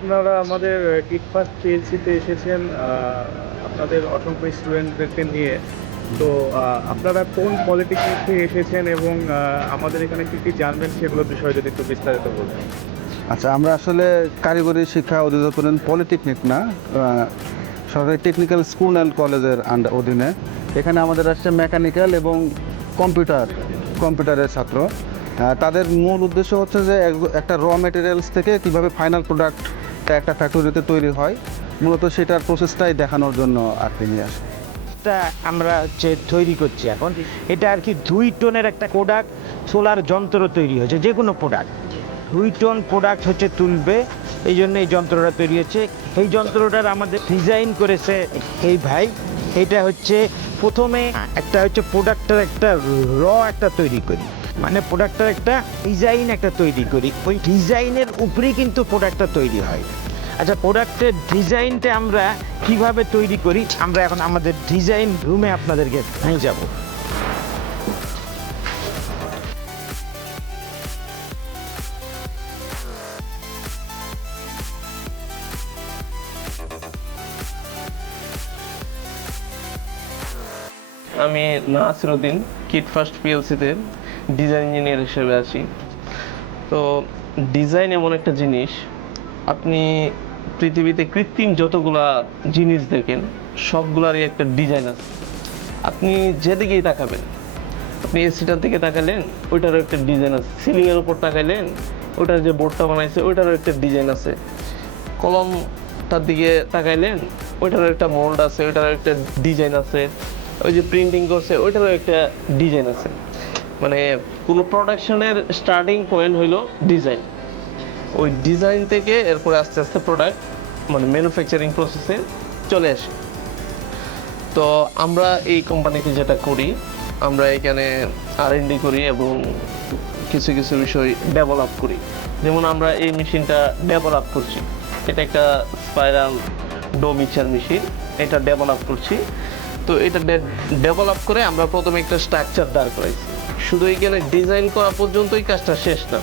আপনারা আমাদের kit first পিএলসিতে এসেছেন আপনাদের অসংখ্য স্টুডেন্টদেরকে নিয়ে। তো আপনারা কোন পলিটেকনিক থেকে এসেছেন এবং আমাদের এখানে কী কী জানবেন সেগুলো বিষয়ে যদি একটু বিস্তারিত বলবেন আচ্ছা আমরা আসলে কারিগরি শিক্ষা অধিদপ্তরের পলিটেকনিক না সরকারি টেকনিক্যাল স্কুল অ্যান্ড কলেজের আন্ডার অধীনে। এখানে আমাদের আসছে মেকানিক্যাল এবং কম্পিউটার কম্পিউটারের ছাত্র। তাদের মূল উদ্দেশ্য হচ্ছে যে এক- একটা র মেটেরিয়ালস থেকে কীভাবে ফাইনাল প্রোডাক্টটা একটা ফ্যাক্টরিতে তৈরি হয়। মূলত সেটার প্রসেসটাই দেখানোর জন্য আর কি নিয়ে আসে টা আমরা হচ্ছে তৈরি করছি এখন, এটা আর কি দুই টনের একটা প্রোডাক্ট সোলার যন্ত্র তৈরি হয়েছে, যে কোনো প্রোডাক্ট দুই টন প্রোডাক্ট হচ্ছে তুলবে, এই জন্য এই যন্ত্রটা তৈরি হচ্ছে। এই যন্ত্রটার আমাদের ডিজাইন করেছে এই ভাই, এটা হচ্ছে প্রথমে একটা হচ্ছে প্রোডাক্টের একটা র একটা তৈরি করি। মানে প্রোডাক্টের একটা ডিজাইন একটা তৈরি করি। ওই ডিজাইনের উপরেই কিন্তু প্রোডাক্টটা তৈরি হয়। আচ্ছা প্রোডাক্টের ডিজাইনটা আমরা কীভাবে তৈরি করি? আমরা এখন আমাদের ডিজাইন রুমে আপনাদেরকে নিয়ে যাব আমি নাসিরুদ্দিন কিট ফার্স্ট পিএলসিতে ডিজাইন ইঞ্জিনিয়ার হিসেবে আছি। তো ডিজাইন এমন একটা জিনিস, আপনি পৃথিবীতে কৃত্রিম যতগুলা জিনিস দেখেন, সবগুলারই একটা ডিজাইন আছে। আপনি যেদিকেই তাকাবেন, আপনি এসিটার দিকে তাকালেন, ওইটারও একটা ডিজাইন আছে। সিলিংয়ের উপর তাকাইলেন ওটার যে বোর্ডটা বানাইছে, ওইটারও একটা ডিজাইন আছে। কলমটার দিকে তাকাইলেন, ওইটারও একটা মোল্ড আছে, ওইটারও একটা ডিজাইন আছে। ওই যে প্রিন্টিং করছে, ওইটারও একটা ডিজাইন আছে। মানে কোনো প্রোডাকশনের স্টার্টিং পয়েন্ট হইল ডিজাইন ওই ডিজাইন থেকে এরপরে আস্তে আস্তে প্রোডাক্ট মানে ম্যানুফ্যাকচারিং প্রসেসে চলে আসে। তো আমরা এই কোম্পানিতে যেটা করি, আমরা এখানে আর এন ডি করি এবং কিছু কিছু বিষয় ডেভেলপ করি। যেমন আমরা এই মেশিনটা ডেভেলপ করছি। এটা একটা স্পাইরাল ডো মিক্সার মেশিন এটা ডেভেলপ করছি। তো এটা ডেভেলপ করে আমরা প্রথমে একটা স্ট্রাকচার দাঁড় করাইছি। শুধু এখানে ডিজাইন করা পর্যন্তই কাজটা শেষ না।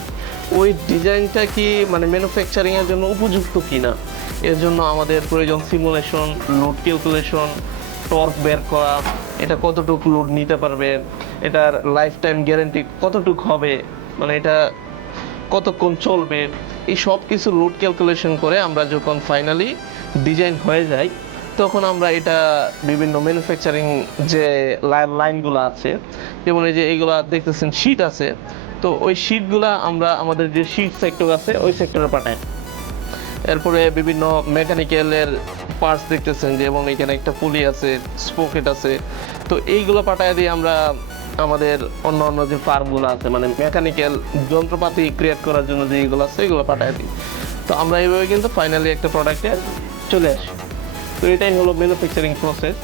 ওই ডিজাইনটা কি মানে ম্যানুফ্যাকচারিং এর জন্য উপযুক্ত কিনা? এর জন্য আমাদের প্রয়োজন সিমুলেশন লোড ক্যালকুলেশন টর্ক বের করা, এটা কতটুকু লোড নিতে পারবে, এটার লাইফ টাইম গ্যারেন্টি কতটুকু হবে মানে এটা কতক্ষণ চলবে, এই সব কিছু লোড ক্যালকুলেশন করে আমরা যখন ফাইনালি ডিজাইন হয়ে যায় তখন আমরা এটা বিভিন্ন ম্যানুফ্যাকচারিং যে লাইন লাইনগুলো আছে, যেমন এই যে এইগুলা দেখতেছেন শীট আছে, তো ওই শীটগুলা আমরা আমাদের যে শীট সেক্টর আছে, ওই সেক্টরে পাঠাই। এরপরে বিভিন্ন মেকানিক্যালের পার্টস দেখতেছেন, যেমন এখানে একটা পুলি আছে স্পোকেট আছে, তো এইগুলো পাঠায় দিয়ে আমরা আমাদের অন্য অন্য যে ফার্মগুলো আছে মানে মেকানিক্যাল যন্ত্রপাতি ক্রিয়েট করার জন্য যে এইগুলো আছে, এগুলো পাঠায় দিই। তো আমরা এইভাবে কিন্তু ফাইনালি একটা প্রোডাক্টে চলে আসি। তো এটাই হলো ম্যানুফ্যাকচারিং প্রসেস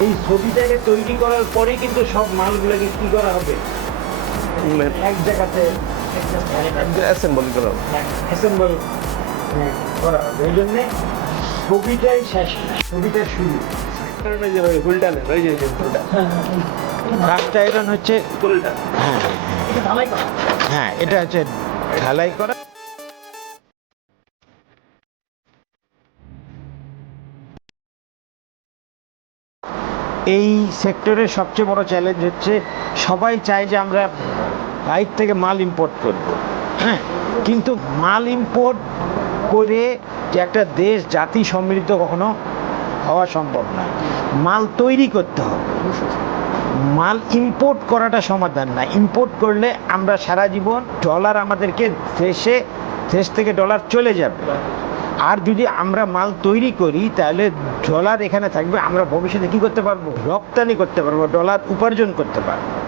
এই ছবিটাকে তৈরি করার পরে কিন্তু সব মালগুলোকে কি করা হবে? এক জায়গাতে অ্যাসেম্বল করা হবে। অ্যাসেম্বল করা হবে। এই জন্যে ছবিটাই শেষ ছবিটা শুরু। ওই যে ওই যে- ওই যে আয়রন হচ্ছে হুলটা। হ্যাঁ। হ্যাঁ এটা হচ্ছে ঢালাই করা। এই সেক্টরের সবচেয়ে বড় চ্যালেঞ্জ হচ্ছে, সবাই চায় যে আমরা বাইরে থেকে মাল ইম্পোর্ট করব। হ্যাঁ? কিন্তু মাল ইম্পোর্ট করে যে একটা দেশ, জাতি সমৃদ্ধ কখনো হওয়া সম্ভব নয় মাল তৈরি করতে হবে। মাল ইম্পোর্ট করাটা সমাধান না। ইম্পোর্ট করলে আমরা সারা জীবন ডলার আমাদেরকে দেশে, দেশ থেকে ডলার চলে যাবে। আর যদি আমরা মাল তৈরি করি, তাহলে ডলার এখানে থাকবে, আমরা ভবিষ্যতে কি করতে পারব? রপ্তানি করতে পারব, ডলার উপার্জন করতে পারব।